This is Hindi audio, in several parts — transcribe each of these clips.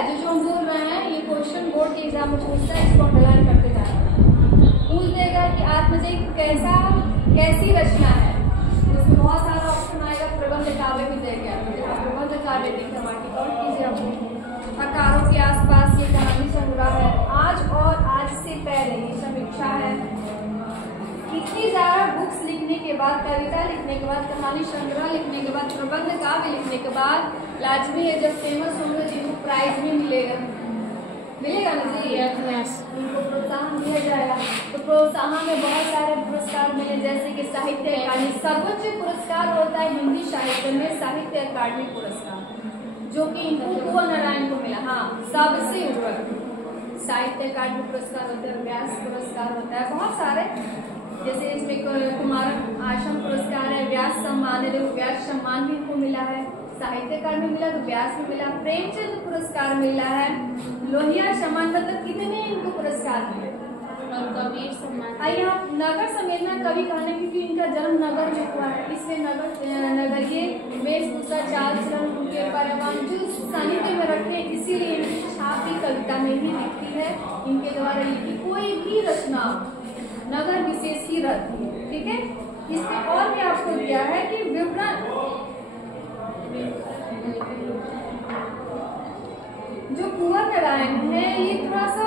है जो हम बोल रहे हैं, ये क्वेश्चन बोर्ड के एग्जाम में पूछता है, इसको अंडरलाइन करते जाना। पूछ देगा कि आत्मजयी कैसी रचना है, उसमें बहुत सारा ऑप्शन आएगा। प्रबंध काव्य भी दे गया, प्रबंध काव्य लिखा और कीजिए आप अकारों के आसपास ये कहानी संग्रह है। आज और आज से पहले ये समीक्षा है। इतनी ज्यादा बुक्स लिखने के बाद, कविता लिखने के बाद, कहानी संग्रह लिखने के बाद, प्रबंध काव्य लिखने के बाद लाजमी है जब फेमस होंगे जिनको प्राइज भी मिलेगा ना जी, उनको प्रोत्साहन दिया जाएगा। तो प्रोत्साहन में बहुत सारे पुरस्कार मिले, जैसे कि साहित्य अकादमी सर्वोच्च पुरस्कार होता है हिंदी साहित्य में साहित्य अकादमी पुरस्कार, जो कि इनको कुंवर नारायण को मिला। हाँ, सबसे ऊपर साहित्य अकादमी पुरस्कार होता है, व्यास पुरस्कार होता है, बहुत सारे। जैसे इसमें कुमार आश्रम पुरस्कार है, व्यास सम्मान है, देखो व्यास सम्मान भी इनको मिला है, साहित्य अकादमी मिला तो व्यास भी मिला, प्रेमचंद पुरस्कार मिला है, लोहिया सम्मान, मतलब कितने इनको पुरस्कार मिले। और कबीर सम्मान, आइए आप नगर समेतना कवि कहने, क्योंकि इनका जन्म नगर में हुआ है, इसलिए नगरीय वेशभूषा चाल चलन उनके परिवार जो साहित्य में रखे, इसीलिए इनकी छाप भी कविता में ही लिखती है। इनके द्वारा लिखी कोई भी रचना नगर विशेष ही रहती है, ठीक है। इसमें और भी आपको दिया है कि विवरण जो कुंवर नारायण है ये थोड़ा सा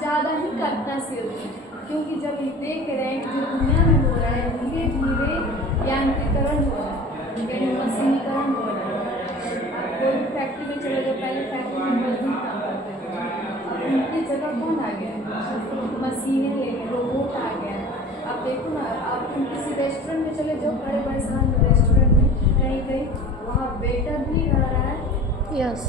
ज्यादा ही कल्पनाशील है, क्योंकि जब ये देख रहे हैं कि जो दुनिया में हो रहा है धीरे धीरे यांत्रिकरण हो रहा है, यानी मशीनीकरण हो रहा है। आप कोई फैक्ट्री में चले जाओ, पहले फैक्ट्री में मजदूर काम करते थे, अब उनकी जगह कौन आ गया है, मशीनें ले गए, रोबोट आ गया है। आप देखो ना, आप किसी रेस्टोरेंट में चले जाओ, बड़े बड़े शहर में रेस्टोरेंट में कहीं कहीं वहाँ वेटर भी रह रहा है, यस।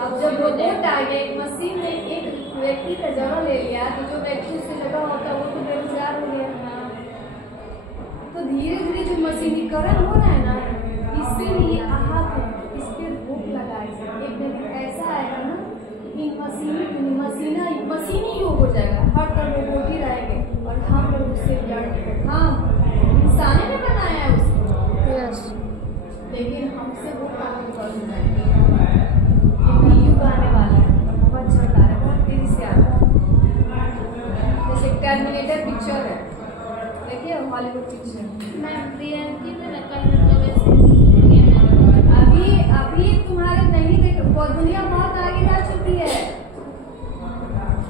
अब जब रोबोट आ गया, एक मशीन ने एक व्यक्ति का जगह ले लिया, तो जो व्यक्ति उसकी जगह होता है वो तो बेरोजगार हो गया। तो धीरे धीरे जो मशीनीकरण हो रहा है ना, इससे लिए आहत है, इस पर रोक लगाई जाए। एक दिन ऐसा आएगा ना कि मशीनी युग हो जाएगा, हर तरह रोबोट ही रहेंगे और हम लोग उससे लड़ेंगे। हम इंसाने ने बनाया है उसको, यस, लेकिन हमसे वो काम कर जाएंगे। युग आने वाला है, बहुत छोटा है, बहुत तेजी से आता है। जैसे टर्मिनेटर पिक्चर है, देखिए हॉलीवुड पिक्चर। अभी तुम्हारे नहीं देखो, दुनिया बहुत आगे जा चुकी है,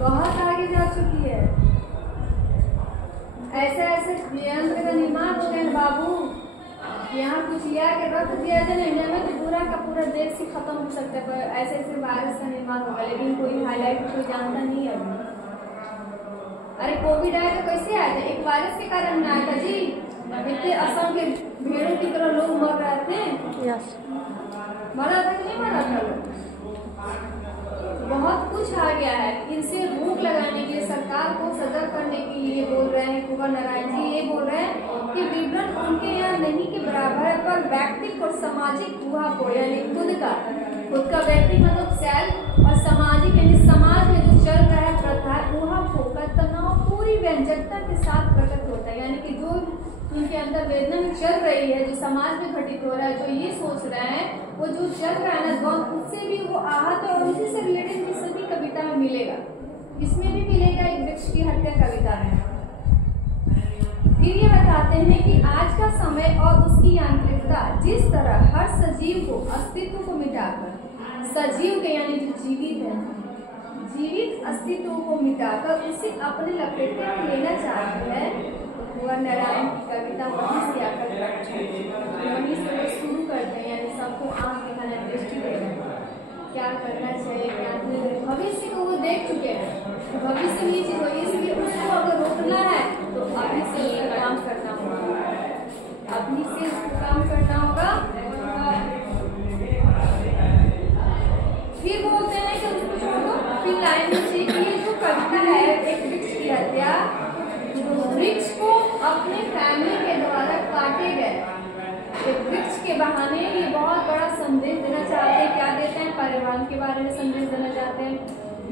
बहुत आगे जा चुकी है। ऐसे ऐसे यंत्र का निर्माण हो गया बाबू, यहाँ कुछ लिया के रख दिया जाए इंडिया में तो पूरा का पूरा देश ही खत्म हो सकता है। पर ऐसे ऐसे वायरस का निर्माण होगा, लेकिन कोई हाईलाइट कोई जानता नहीं है अभी। अरे कोविड आया तो कैसे आया था, एक वायरस के कारण आया था जी। इतने असम के भेड़ों की तरह लोग मर रहे थे, यस, मरा था कि नहीं मरा था लोग। बहुत कुछ आ गया है, इनसे रोक लगाने के लिए, सरकार को सजग करने के लिए बोल रहे हैं कुंवर नारायण जी। ये बोल रहे हैं कि विवरण उनके यहाँ नहीं के बराबर है, पर व्यक्तिक और सामाजिक ऊहापोह यानी खुद का व्यक्ति मतलब सेल्फ और सामाजिक यानी समाज में जो चल रहा है प्रथा ऊहापोह का तनाव पूरी व्यंजकता के साथ प्रकट होता है। यानी कि जो इनके अंदर वेदना में चल रही है, जो समाज में घटित हो रहा है, जो ये सोच रहे हैं, वो जो चल रहा है ना द्वंद, उससे भी वो आहत है और उसी से रिलेटेड भी सभी कविता में मिलेगा। इसमें भी मिलेगा एक वृक्ष की हत्या कविता में। फिर ये बताते हैं कि आज का समय और उसकी यांत्रिकता जिस तरह हर सजीव को अस्तित्व को मिटाकर, सजीव के यानी जो जीवित है, जीवित अस्तित्व को मिटाकर उसे अपने लपेटे में लेना चाहती है, कुंवर नारायण की कविता वहीं से आकर वहीं से वो शुरू करते हैं। यानी सबको आँख दिखाना, दृष्टि देना, क्या करना चाहिए, क्या नहीं। भविष्य को वो देख चुके हैं, भविष्य में ये चीज होगी, इसलिए उसको अगर रोकना है तो अभी से ये काम करना होगा, अभी से काम करना होगा। फिर बोलते हैं कि उसको छोड़ो, फिर लाइन में से ये जो कविता है एक वृक्ष की हत्या, वृक्ष को अपने फैमिली के द्वारा काटे गए वृक्ष के बहाने ये बहुत बड़ा संदेश देना चाहते हैं। क्या देते हैं, पर्यावरण के बारे में संदेश देना चाहते हैं,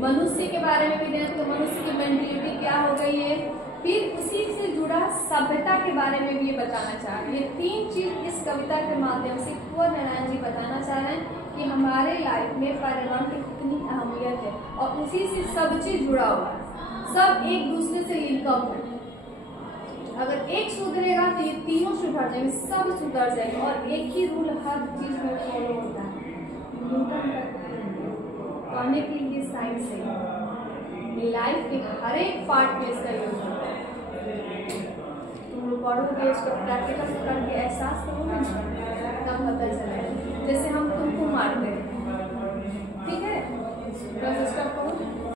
मनुष्य के बारे में भी देते हैं, मनुष्य की मेंटेलिटी क्या हो गई है, फिर उसी से जुड़ा सभ्यता के बारे में भी ये बताना चाह रहे हैं। ये तीन चीज इस कविता के माध्यम से कुंवर नारायण जी बताना चाह रहे हैं। हमारे लाइफ में पर्यावरण की कितनी अहमियत है और उसी से सब चीज जुड़ा हुआ है, सब एक दूसरे से लिंकअप है। अगर एक सुधरेगा तो ये तीनों सुधर जाएंगे, सब सुधर जाएंगे। और एक ही रूल हर चीज में फॉलो होता है, न्यूटन का कहने के लिए साइंस है, लाइफ के हर एक पार्ट में इसका यूज होता है। तुम लोग पढ़ोगे, इसको प्रैक्टिकल करके एहसास करोगे ना, तब पता चलेगा। जैसे हम तुमको मारते हैं, ठीक है, बस इसका करो।